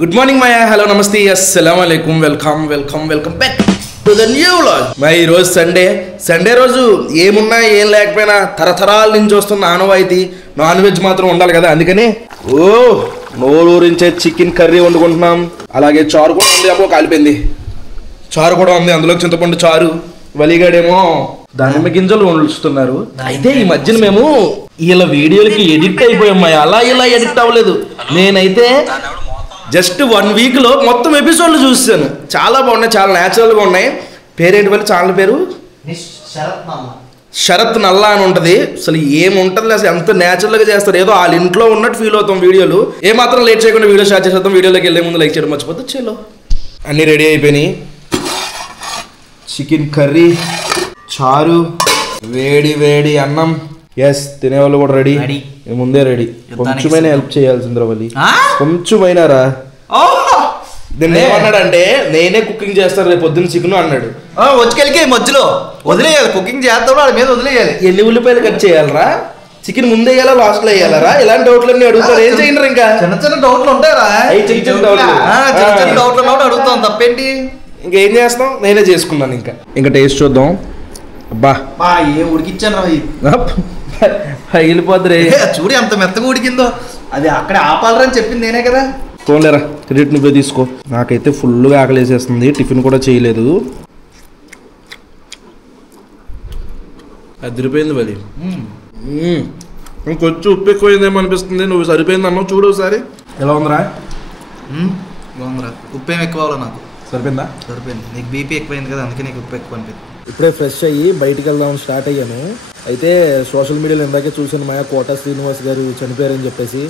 Good morning మాయా, hello, నమస్తే, అస్సలాము అలైకుం, welcome back to the new vlog. మరి ఈరోజు సండే రోజు ఏమున్నా ఏం లేకపోయినా తరతరాల నుంచి వస్తున్న ఆనవాయితీ నాన్ వెజ్ మాత్రం ఉండాలి కదా. అందుకని నోరూరించే చికెన్ కర్రీ వండుకుంటున్నాం. అలాగే చారు కూడా ఉంది, అమ్మో కాలిపోయింది. చారు కూడా ఉంది, అందులో చింతపండు చారు. వలిగాడేమో దానిమ్మ గింజలు వండుతున్నారు. అయితే ఈ మధ్యన మేము ఇలా వీడియోలకి ఎడిక్ట్ అయిపోయాం. అలా ఇలా ఎడిక్ట్ అవ్వలేదు. నేనైతే జస్ట్ 1 వీక్లో మొత్తం ఎపిసోడ్లు చూసాను. చాలా బాగున్నాయి, చాలా న్యాచురల్గా ఉన్నాయి. పేరేంటి వాళ్ళ ఛానల్ పేరు? శరత్ నల్లా అని ఉంటుంది. అసలు ఏముంటుంది, అసలు ఎంత న్యాచురల్గా చేస్తారు, ఏదో వాళ్ళ ఇంట్లో ఉన్నట్టు ఫీల్ అవుతాం. వీడియోలు ఏమాత్రం లేట్ చేయకుండా వీడియో స్టార్ట్ చేసేద్దాం. వీడియోలోకి వెళ్ళే ముందు లైక్ చేయడం మర్చిపోతే. చలో, అన్నీ రెడీ అయిపోయినాయి. చికెన్ కర్రీ, చారు, వేడి వేడి అన్నం. ఎస్, తినేవాళ్ళు కూడా రెడీ, ముందే రెడీ. కొంచెమైనా హెల్ప్ చేయాల్సిందిరా వల్లి, కొంచెమైనా రా. నేను ఏమన్నాడంటే నేనే కుకింగ్ చేస్తాను రేపు పొద్దున్న చికెన్ అన్నాడు. వచ్చి మధ్యలో వదిలేయాలి, కుకింగ్ చేస్తాడు వాడి మీద వదిలేయాలి. ఎన్ని ఉల్లిపాయలు కట్ చేయాలరా? చికెన్ ముందే వేయాలా లాస్ట్ లో వేయాలరా? ఇలాంటి డౌట్లన్నీ అడుగుతారు. ఏం చేయండి, ఇంకా చిన్న డౌట్లు ఉంటాయరా? చిన్న డౌట్లు అడుగుతాం, తప్పేంటి? ఇంకేం చేస్తాం, నేనే చేసుకున్నాను. ఇంకా టేస్ట్ చూద్దాం. అబ్బా ఏం ఉడికిచ్చాను పగిలిపోద్దురే. చూడు ఎంత మెత్తగా ఉడికిందో. అది అక్కడ ఆపాలరని చెప్పింది నేనే కదా. పోలేరా, క్రెడిట్ నువ్వే తీసుకో. నాకైతే ఫుల్గా ఆకలేసేస్తుంది. టిఫిన్ కూడా చేయలేదు. అదిరిపోయింది బలి. ఇంకొంచెం ఉప్పు ఎక్కువైందేమో అనిపిస్తుంది. నువ్వు సరిపోయింది అన్నావు, చూడు ఒకసారి. ఎలా ఉందిరా? బాగుందిరా. ఉప్పు ఏమి ఎక్కువ అవ్వాలి నాకు. సరిపోయిందా? సరిపోయింది. నీకు బీపీ ఎక్కువైంది కదా, అందుకే నీకు ఉప్పు ఎక్కువ అనిపింది. ఇప్పుడే ఫ్రెష్ అయ్యి బయటికి వెళ్దామని స్టార్ట్ అయ్యాను. అయితే సోషల్ మీడియాలో ఇందాకే చూసాను, మాయా కోట శ్రీనివాస్ గారు చనిపోయారని చెప్పేసి.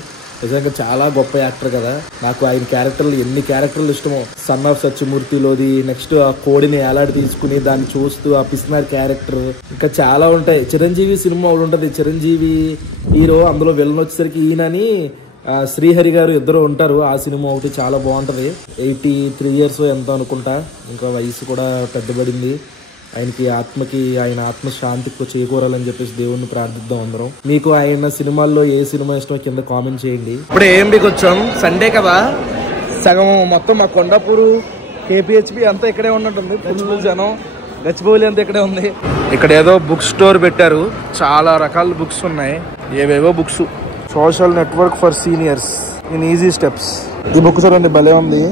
నిజంగా చాలా గొప్ప యాక్టర్ కదా. నాకు ఆయన క్యారెక్టర్లు, ఎన్ని క్యారెక్టర్లు ఇష్టమో. సన్ ఆఫ్ సత్యమూర్తిలోది, నెక్స్ట్ ఆ కోడిని ఏలాడి తీసుకుని దాన్ని చూస్తూ ఆ పిస్నార్ క్యారెక్టర్, ఇంకా చాలా ఉంటాయి. చిరంజీవి సినిమా ఒకటి ఉంటుంది, చిరంజీవి హీరో, అందులో విలన్ వచ్చేసరికి ఈయనని శ్రీహరి గారు ఇద్దరు ఉంటారు. ఆ సినిమా ఒకటి చాలా బాగుంటుంది. 83 years ఎంతో అనుకుంటా, ఇంకా వయసు కూడా పెద్దబడింది. ఆయనకి ఆత్మకి, ఆయన ఆత్మశాంతికి చేకూరాలని చెప్పేసి దేవుణ్ణి ప్రార్థిద్దాం అందరం. మీకు ఆయన సినిమాల్లో ఏ సినిమా ఇష్టమో కింద కామెంట్ చేయండి. ఇప్పుడు ఏంబికి వచ్చాం, సండే కదా. సగం మొత్తం మా కొండాపూరు, కేపీహెచ్బి అంతా ఇక్కడే ఉన్నట్టుంది. ఫుల్ జనం. గచ్చిబౌలి అంతా ఇక్కడే ఉంది. ఇక్కడ ఏదో బుక్ స్టోర్ పెట్టారు, చాలా రకాల బుక్స్ ఉన్నాయి. ఏవేవో books. Social network for seniors in easy steps. ఈ బుక్ చూడండి, భలే ఉంది.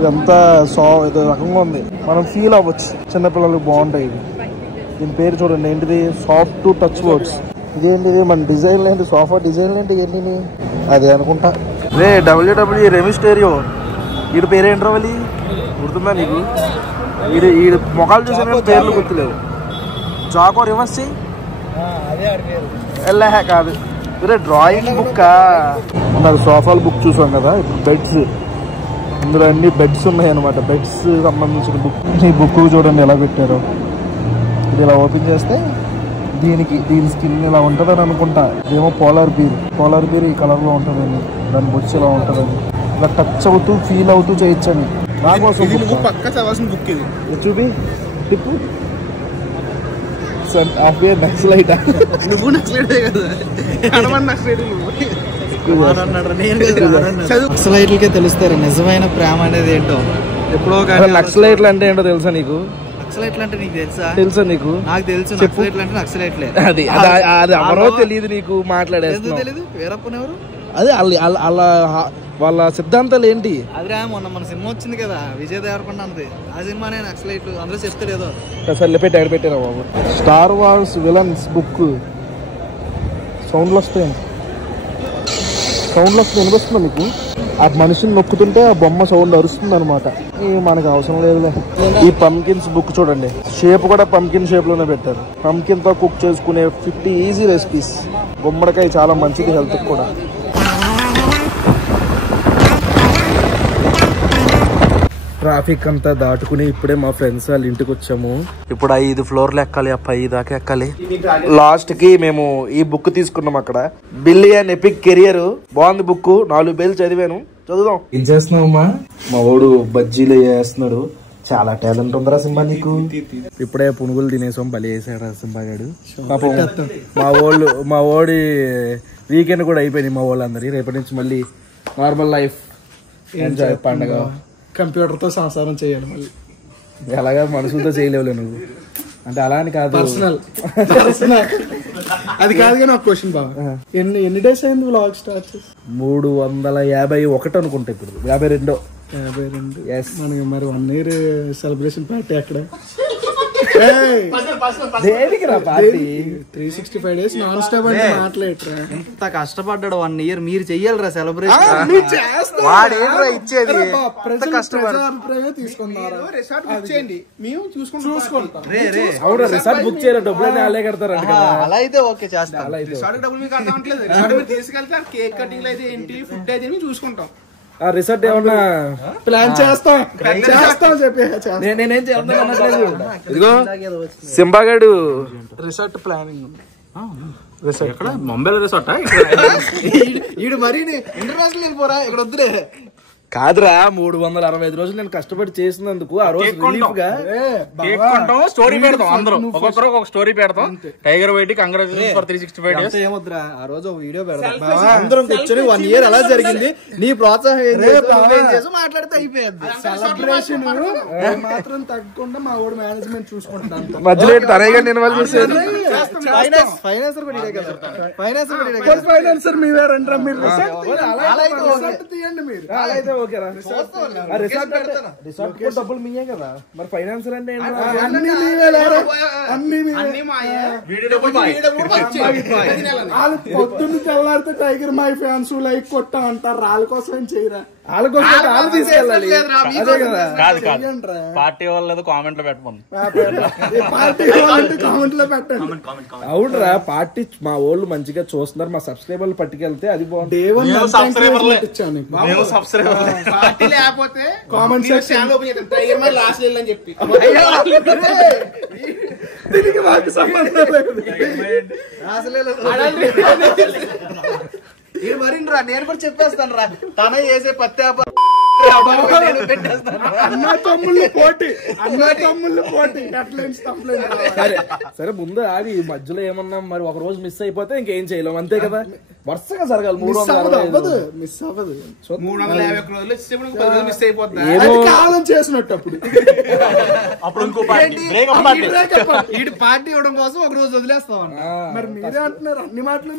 ఇదంతా ఇది రకంగా ఉంది, మనం ఫీల్ అవ్వచ్చు. చిన్నపిల్లలకు బాగుంటాయి ఇది. దీని పేరు చూడండి, ఏంటిది? Soft to touch words. ఇదేంటిది? మన డిజైన్ ఏంటి? సోఫా డిజైన్ ఏంటి? ఏంటి అదే అనుకుంటా. రే డబ్ల్యూడబ్ల్యూ రెమిస్టేరియో, వీడి పేరేంట్రా వాళ్ళి? గుర్తుందా నీకు? ఈ మొఖాలు చూసాను, పేర్లు గుర్తులేదు. జాకో రివర్స్ ఎల్లహ కాదు, ఇదే డ్రాయింగ్ బుక్. నాకు సోఫాల బుక్ చూసాం కదా. ఇప్పుడు బెడ్స్, ఇందులో అన్ని బెడ్స్ ఉన్నాయి అనమాట. బెడ్స్ సంబంధించిన బుక్. ఈ బుక్ చూడండి ఎలా పెట్టారో. ఇది ఇలా ఓపెన్ చేస్తే దీని స్కిన్ ఇలా ఉంటుందని అనుకుంటా. ఇదేమో పోలార్ బీర్ ఈ కలర్లో ఉంటుందని, దాని బొచ్చు ఇలా ఉంటుందని. ఇలా టచ్ అవుతూ ఫీల్ అవుతూ చేయొచ్చని. నాకోసం పక్క చదవాల్సిన బుక్ ఇది. చూపి టిప్పు. నక్సలైట్. నువ్వు నక్సలైటే కదా. నక్సలైట్లకే తెలుస్తారు నిజమైన ప్రేమ అనేది ఏంటో. ఎప్పుడో నక్సలైట్లు అంటే ఏంటో తెలుసా నీకు? నక్సలైట్లు అంటే నీకు తెలుసా నీకు? నాకు తెలుసు. నక్సలైట్లు అంటే నక్సలైట్లే. అది ఎవరో తెలియదు నీకు, మాట్లాడేది తెలియదు. వేరప్పని ఎవరు? అదే వాళ్ళ సిద్ధాంతాలు ఏంటి? అదిరా, మొన్న మన సినిమా వచ్చింది కదా, విజయ్ దేవరకొండ అంది. ఆ సినిమానే నక్సలైట్లు అందరూ చెప్తారు ఏదో. సరే పెట్టారా బాబు. Star Wars villains book. సౌండ్లు వస్తాయి, వినిపిస్తుందా మీకు? ఆ మనిషిని నొక్కుతుంటే ఆ బొమ్మ సౌండ్ అరుస్తుంది అనమాట. మనకు అవసరం లేదులే. ఈ పంకిన్స్ బుక్ చూడండి, షేప్ కూడా పంకిన్ షేప్ లోనే పెట్టారు. పంకిన్ తో కుక్ చేసుకునే 50 ఈజీ రెసిపీస్. గుమ్మడికాయ చాలా మంచిది హెల్త్ కూడా. ట్రాఫిక్ అంతా దాటుకుని ఇప్పుడే మా ఫ్రెండ్స్ వాళ్ళ ఇంటికి వచ్చాము. ఇప్పుడు 5 ఫ్లోర్లు ఎక్కాలి, 5 దాకా ఎక్కాలి. లాస్ట్ కి మేము ఈ బుక్ తీసుకున్నాం అక్కడ. Billion epic career. బాగుంది బుక్, 4 పేజీలు చదివాను. చదువుదాం. ఏం చేస్తున్నావమ్మా? మా వాడు బజ్జీలు వేస్తున్నాడు. చాలా టాలెంట్ ఉందిరా సింబా నీకు. ఇప్పుడే పునుగులు తినేసాం, బలి వేసాడు సింబాగాడు. మా ఓడి వీకెండ్ కూడా అయిపోయింది. మా వాళ్ళందరి రేపటి నుంచి మళ్ళీ నార్మల్ లైఫ్. ఎంజాయ్ పండగ. కంప్యూటర్ తో సంసారం చేయాలి మళ్ళీ. ఎలాగా మనుషులతో చేయలేవులే నువ్వు, అంటే అలా అని కాదు, పర్సనల్ అది కాదు. కానీ ఒక క్వశ్చన్ బాబా, ఎన్ని డేస్ అయింది వ్లాగ్ స్టార్ట్ చేసి? 351 అనుకుంటా, ఇప్పుడు 52. 52. Yes. మనకి మరి 1 year సెలబ్రేషన్ పార్టీ అక్కడ దేనికి రా పార్టీ? 365 days నాన్ స్టాప్ అంటే మాట్లాడరా. ఇంత కష్టపడ్డాడు 1 year, మీరు చెయ్యాలిరా సెలబ్రేషన్. వాడేంట్రా ఇచ్చేది? అవును, రిసార్ట్ బుక్ చేయాలి, డబ్బులు వాళ్ళే కడతారంట కదా. అలా అయితే ఓకే చేస్తాం. రిసార్ట్ ఏమన్నా ప్లాన్ చేస్తాం చెప్పి నేనేం చేస్తాను. ఇదిగో సింబాగాడు రిసార్ట్ ప్లానింగ్ ముంబైలో రిసార్ట్ ఈడు మరీ ఇంటర్నేషనల్ వెళ్ళిపోరా, ఇక్కడ వద్దులే. కాదురా, 365 రోజులు నేను కష్టపడి చేసినందుకు ఆ రోజు రిలీఫ్ గా స్టోరీ పెడతాం, అందరం ఒక్కొక్కరు ఒక స్టోరీ పెడతాం. Tiger white congratulations for 365 days. ఏమొద్దురా, ఆ రోజు ఒక వీడియో పెడతాం, అందరం కూర్చొని 1 year అలా జరిగింది, నీ ప్రోత్సాహం మాట్లాడితే అయిపోయింది. సెలబ్రేషన్ మాత్రం తగ్గకుండా మా వాడు మేనేజ్మెంట్ చూసుకుంటాను. మధ్యలో తనయ్య ఇన్వాల్వ్ చేసేది. ఫైనాన్సర్ కూడా ఇదే కదా, ఫైనాన్సర్ మీరే రండి, మీరు రిసార్ట్ తీయండి. మీరు రిసార్ట్ డబ్బులు మీయే కదా, మరి ఫైనాన్షియల్ అంటే అన్ని వాళ్ళు పొద్దున్న తెల్లారితే టైగర్ మై ఫ్యాన్స్ లైక్ కొట్టా అంటారు. వాళ్ళ కోసం ఏం చేయరా? వాళ్ళ కోసం వాళ్ళు తీసుకెళ్ళాలి. పార్టీ వాళ్ళు కామెంట్ లో పెట్టమని, పార్టీ కామెంట్ లో పెట్టండి. అవునరా, పార్టీ మా వాళ్ళు మంచిగా చూస్తున్నారు, మా సబ్స్క్రైబర్లు పట్టుకెళ్తే అది బాగుంది. పార్టీ లేకపోతే కామెంట్ సెక్షన్ లాస్ట్ అని చెప్పి దీనికి మాకు సంబంధం లేదు. మరిరా, నేను కూడా చెప్పేస్తాను రా, తన చేసే పత్తి అన్నా తమ్ముళ్ళు పోటీ, అన్నా తమ్ముళ్ళు పోటీ. సరే ముందు ఆగి, ఈ మధ్యలో ఏమన్నా మరి ఒక రోజు మిస్ అయిపోతే ఇంకేం చేయలేం, అంతే కదా. వరుసగా జరగాలి. 365 మిస్ అవ్వదు. 351 రోజులు మిస్ అయిపోతుంది. కాలం చేసినట్టు అప్పుడు వీడి పార్టీ ఇవ్వడం కోసం ఒక రోజు వదిలేస్తాం. మరి మీరే అంటున్నారు అన్ని మాటలు.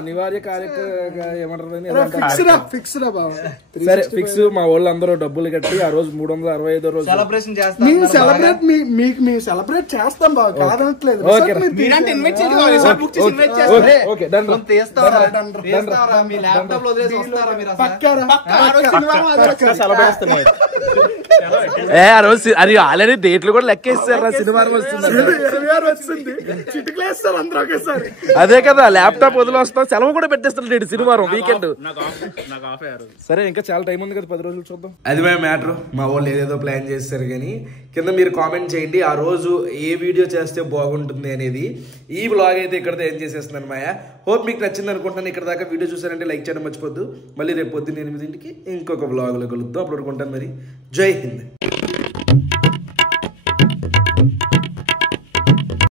అనివార్య కార్యక్రమం ఏమంటారు? ఫిక్స్ రా బాబా. సరే ఫిక్స్. మా వాళ్ళు అందరూ డబ్బులు కట్టి ఆ రోజు 365 రోజు సెలబ్రేషన్ చేస్తాం. మీ సెలబ్రేట్ చేస్తాం బాబా, కాదనట్లేదు. ఆ రోజు అది ఆల్రెడీ డేట్లు కూడా లెక్కేస్తారు. శనివారం వస్తుంది, చిటికలేస్తారు అందరూ ఒకేసారి. అదే కదా, ల్యాప్టాప్ వదిలి వస్తాం, సెలవు కూడా పెట్టేస్తాడు శనివారం వీకెండ్. సరే ఇంకా చాలా టైం ఉంది కదా, 10 రోజులు చూద్దాం. అది మ్యాటర్. మా వాళ్ళు ఏదేదో ప్లాన్ చేస్తారు, కానీ కింద మీరు కామెంట్ చేయండి ఆ రోజు ఏ వీడియో చేస్తే బాగుంటుంది అనేది. ఈ బ్లాగ్ అయితే ఇక్కడతో ఏం చేసేస్తున్నాను మాయా. హోప్ మీకు నచ్చింది అనుకుంటాను. ఇక్కడ దాకా వీడియో చూసారంటే లైక్ చేయడం మర్చిపోద్దు. మళ్ళీ రేపు పొద్దున్న 8 ఇంకొక బ్లాగ్లో కలుద్దాం. అప్పుడు అనుకుంటాను. మరి జై హింద్.